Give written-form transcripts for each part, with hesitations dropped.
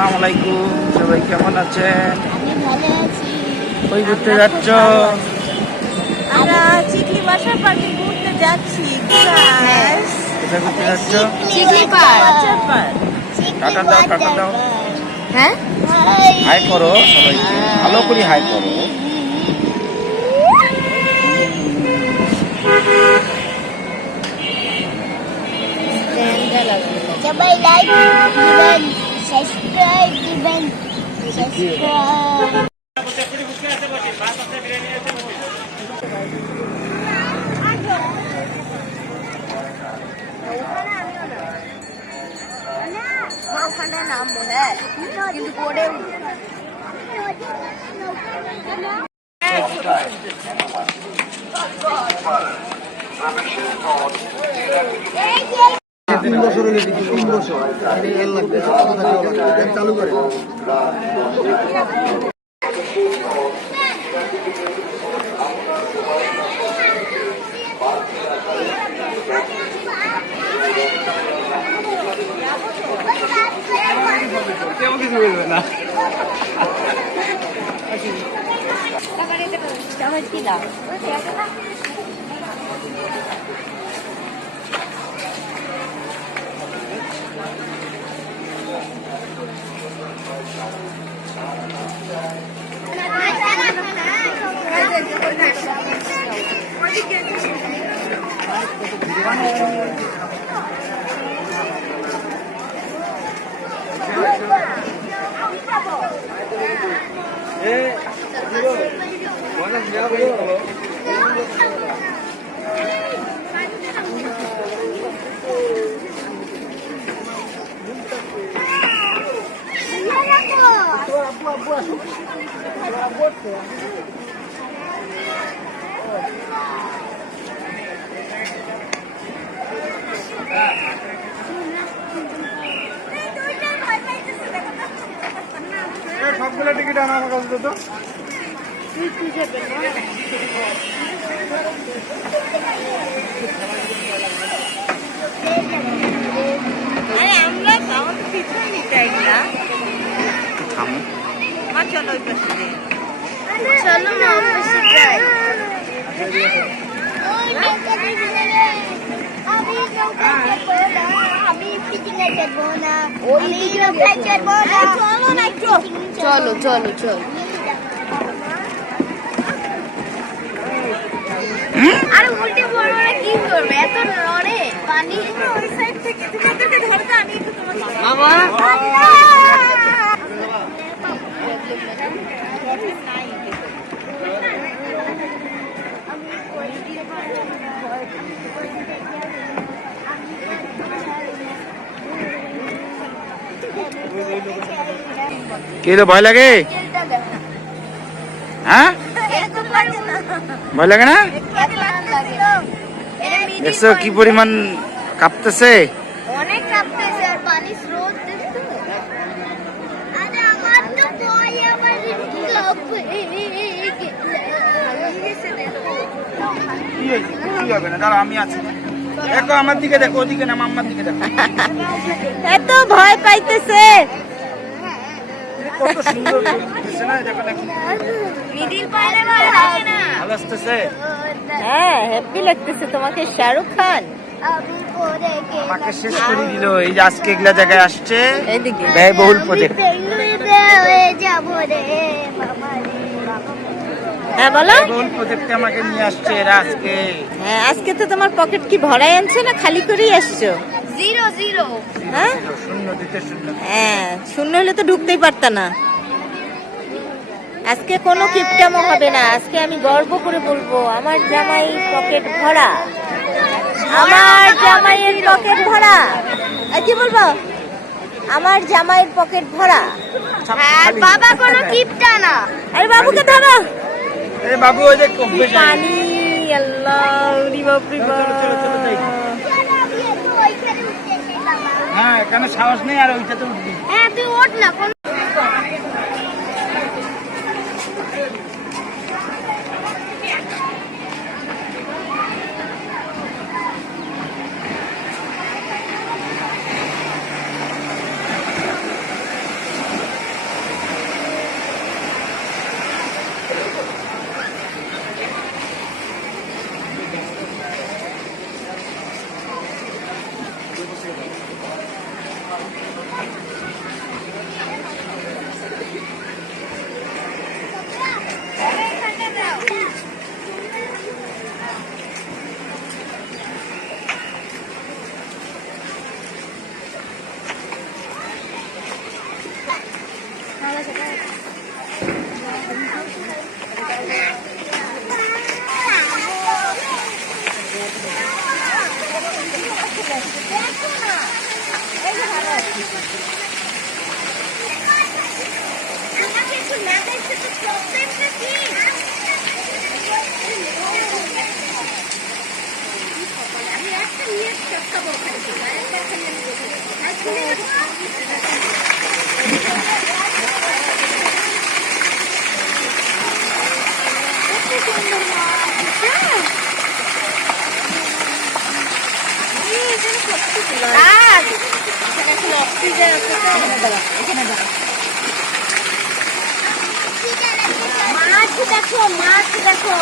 আসসালামু আলাইকুম, সবাই কেমন আছেন? আমি ভালো আছি। কই ঘুরতে যাচ্ছ? আমরা চিকলি ওয়াটার পার্কে ঘুরতে যাচ্ছি। কোথায় ঘুরতে যাচ্ছ? Chikli water park. টাটা দাও, টাটা দাও। হ্যাঁ, হাই করো সবাইকে, ভালো করে হাই করো। সবাই লাইক দিবেন, সাবস্ক্রাইব দিবেন, সাবস্ক্রাইব। ওখানে নামবো, হ্যাঁ, কিন্তু পরে চালু করে কেউ কিছু বলবে না। সবগুলো টিকিট আনা আমার কাছে তো। আরে আমরা আমাদের পিছনে নিতে না। চলো ওই পাশে দিয়ে। চলো না ওই পাশে যাই। চলো চলো চলো। আরে উল্টে পড়বে না, কি করবে? এত নড়ে পানি ওই সাইড থেকে। তোমাদেরকে ধরতে আমি একটু তোমাকে বাবা কে তো ভয় লাগে? হ্যাঁ, ভয় লাগে না? দেখছো কি পরিমাণ কাঁপতেছে? অনেক কাঁপতেছে আর পানি স্রোত দেখছো? আরে আমার তো ভয়, আমার কি হবে না, দাঁড়া আমি আছি। দেখো আমার দিকে দেখো, ওদিকে না মাম্মার দিকে দেখো। এত ভয় পাইতেছে। কত সুন্দর লাগতেছে না, দেখো দেখো। মিডিল পাইলে ভালো লাগে না। ভালো আসতেছে। হ্যাঁ, হ্যাপি লাগতেছে। তোমাকে শাহরুখ খান আমাকে শেষ করে দিল। এই যে আজকে এগুলা জায়গায় আসছে, এইদিকে ব্যয়বহুল প্রজেক্ট। হ্যাঁ বলো। ব্যয়বহুল প্রজেক্টে আমাকে নিয়ে আসছে এরা আজকে। হ্যাঁ, আজকে তো তোমার পকেট কি ভরাই আনছো না খালি করেই আসছো? Zero zero. হ্যাঁ, শূন্য দিতে শূন্য। হ্যাঁ, শূন্য হলে তো ঢুকতেই পারতা না। আজকে কোনো কিপটামো হবে না। আজকে আমি গর্ব করে বলবো আমার জামাই পকেট ভরা, আমার জামাইয়ের পকেট ভরা। আর কি বলবো? আমার জামাইয়ের পকেট ভরা। আর বাবা কোনো কিপটা না। আরে বাবুকে ধরো। এই বাবু ওই যে পানি, আল্লাহ রি বাপ রে বাপ। হ্যাঁ, এখানে সাহস নেই আর ওইটাতে উঠবি। হ্যাঁ, তুই ওঠ না। মাছ দেখো, মাছ দেখো,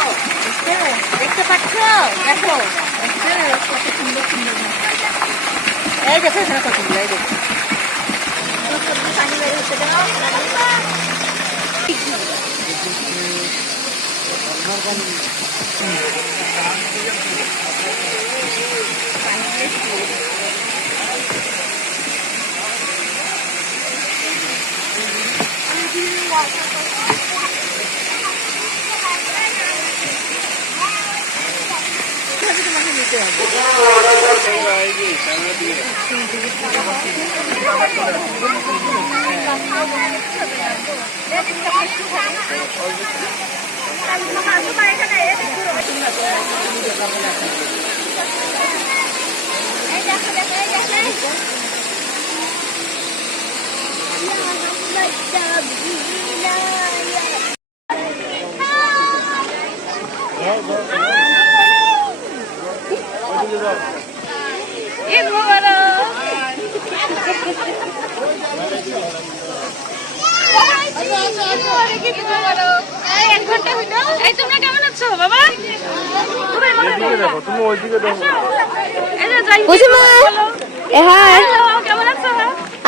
দেখতে পাচ্ছ? দেখো এই দেখো, এখানে কত সুন্দর, এই দেখো পানি বের হচ্ছে।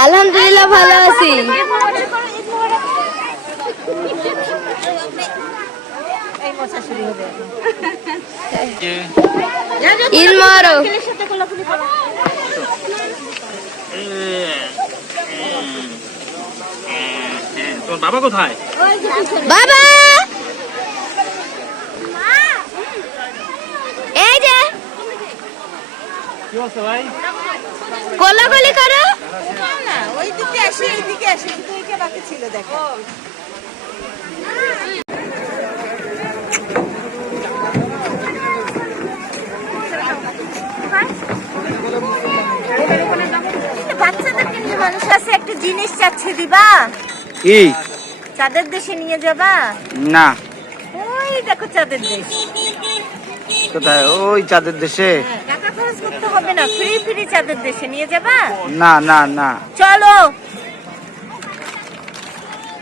আলহামদুলিল্লাহ ভালো আছি। ঈদ মোবারক। তোর বাবা কোথায়? বাবা এই যে কি হচ্ছে ভাই? কোলাকুলি করো না, ওই দিকে আসে, এই দিকে আসে, শুধু এইটা বাকি ছিল দেখো। বাচ্চাদেরকে নিয়ে মানুষ আছে, একটা জিনিস চাচ্ছে, দিবা? কি? চাঁদের দেশে নিয়ে যাবা? না। ওই দেখো চাঁদের দেশ। কোথায়? ওই চাঁদের দেশে? টাকা খরচ করতে হবে না, ফ্রি ফ্রি চাঁদের দেশে নিয়ে যাবা? না না না, চলো।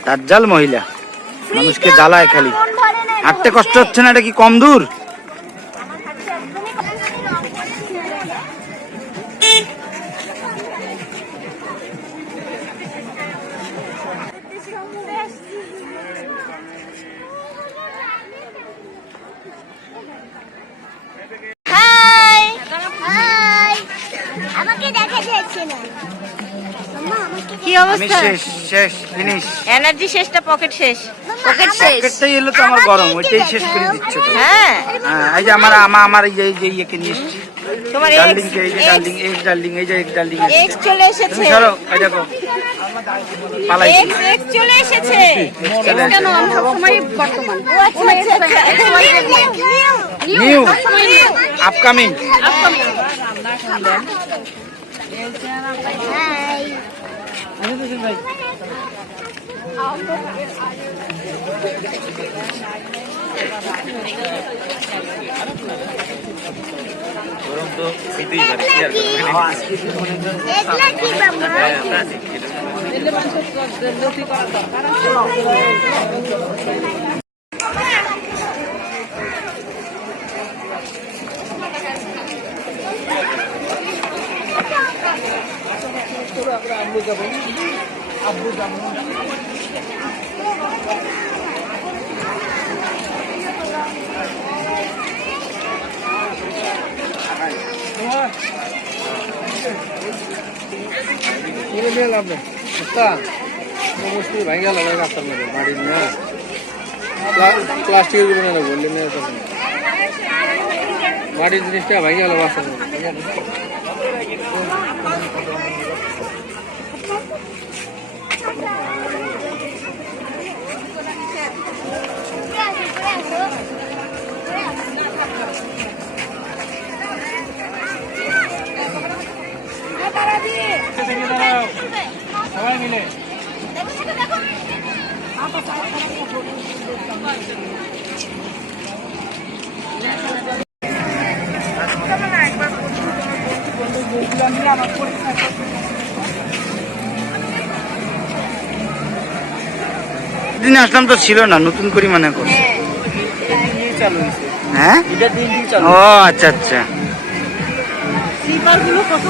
দাজ্জাল মহিলা মানুষকে জ্বালায় খালি। হাঁটতে কষ্ট হচ্ছে না? এটা কি কম দূর? হাই হাই আমাকে দেখা যাচ্ছে না। কি আমি অবস্থা? শেষ শেষ ফিনিশ। এনার্জি শেষটা পকেট শেষ। পকেট শেষ। পকেটটাই এলো তো আমার গরম, ওইটাই শেষ করে দিচ্ছে তো। হ্যাঁ, হ্যাঁ, এই যে আমার এই যে ইয়েকে নিয়ে এসেছি, তোমার ডার্লিং কে, এই যে ডার্লিং, এক্স ডার্লিং, এই যে এক্স ডার্লিং। এক্স চলে এসেছে। তুমি সরো, এই দেখো পালাই। এক্স চলে এসেছে। চলে কেন? আসো। আমি সবসময় বর্তমান। ও আচ্ছা আচ্ছা নিউ আপকামিং। গরম তো দিতেই পারে, কি আর করবে। প্লাস্টিকের গুলো না বললেন মাটির জিনিসটা ভাঙে গেল বাসা সবাই মিলে দিন আসলাম তো ছিল না, নতুন করে মনে করছে। হ্যাঁ, ও আচ্ছা আচ্ছা।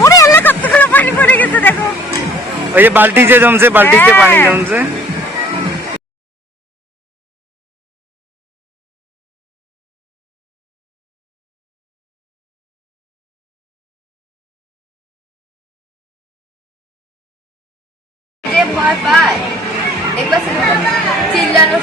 ওরে আল্লাহ, কতগুলো পানি পড়ে গেছে দেখো। ওই যে বালতিতে জমছে, বালতিতে পানি জমছে। যে ভয় পায় একবার চিল্লানো